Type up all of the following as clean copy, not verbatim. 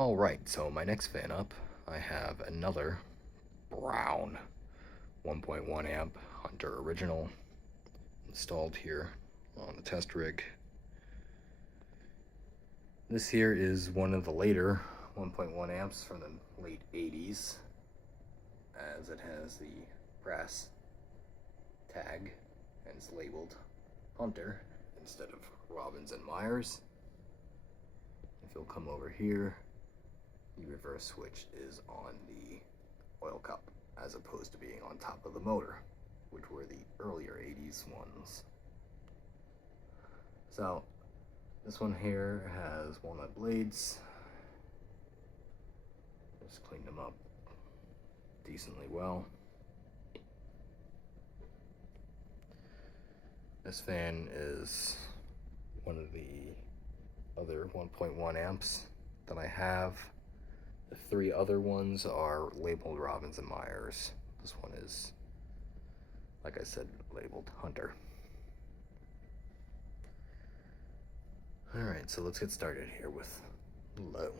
Alright, so my next fan up, I have another brown 1.1 amp Hunter Original installed here on the test rig. This here is one of the later 1.1 amps from the late 80s, as it has the brass tag and it's labeled Hunter instead of Robbins and Myers. If you'll come over here, the reverse switch is on the oil cup as opposed to being on top of the motor, which were the earlier 80s ones. So this one here has walnut blades. Just cleaned them up decently well. This fan is one of the other 1.1 amps that I have. The three other ones are labeled Robbins and Myers. This one is, like I said, labeled Hunter. Alright, so let's get started here with low.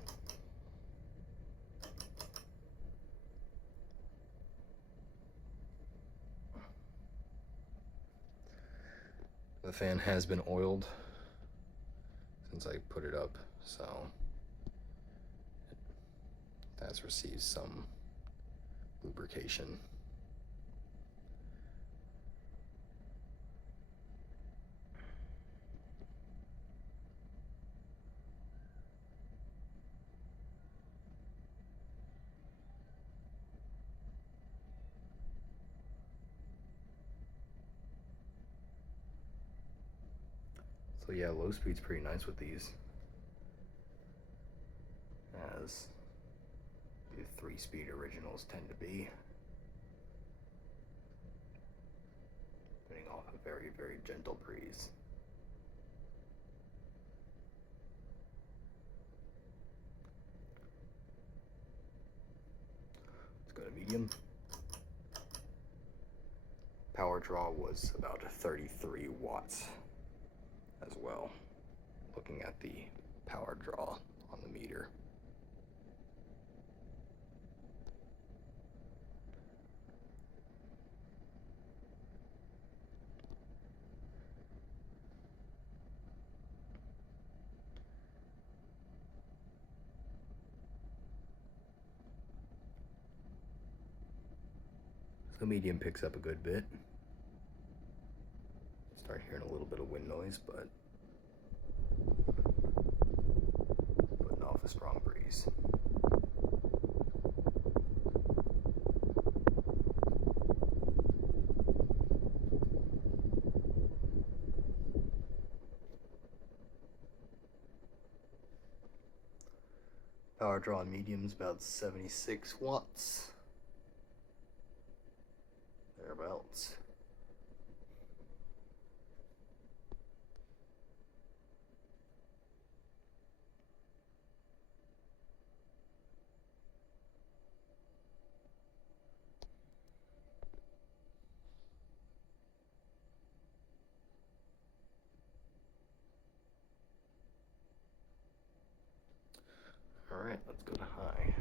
The fan has been oiled since I put it up, so it has received some lubrication. So yeah, low speed's pretty nice with these, as the 3-speed originals tend to be, giving off a very, very gentle breeze. Let's go to medium. Power draw was about 33 watts as well, looking at the power draw on the meter. So medium picks up a good bit. Start hearing a little bit of wind noise, but putting off a strong breeze. Power draw on medium is about 76 watts, thereabouts. Alright, let's go to high.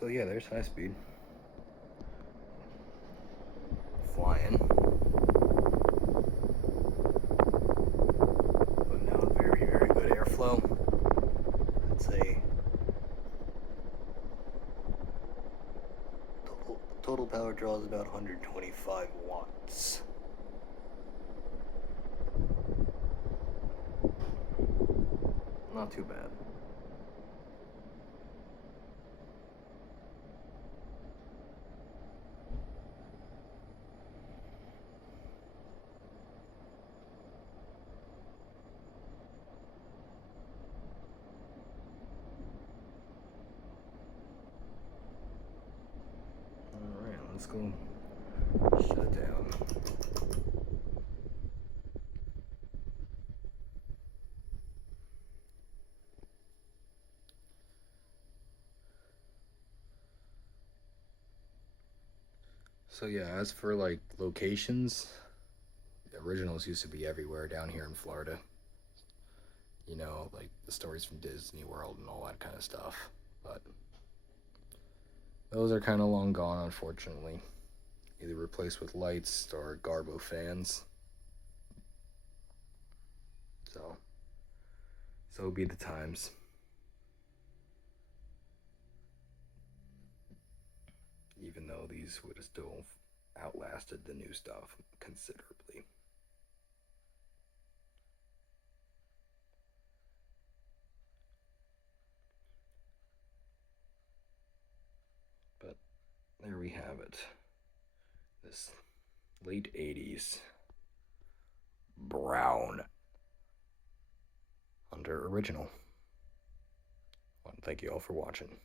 So yeah, there's high speed. Flying. Putting out very, very good airflow. I'd say total power draw is about 125 watts. Not too bad. Let's go Shut it down. So yeah, as for like locations, the originals used to be everywhere down here in Florida. You know, like the stories from Disney World and all that kind of stuff. But those are kind of long gone, unfortunately. Either replaced with lights or Garbo fans. So be the times. Even though these would have still outlasted the new stuff considerably. But there we have it. This late 80s brown under original. Well, thank you all for watching.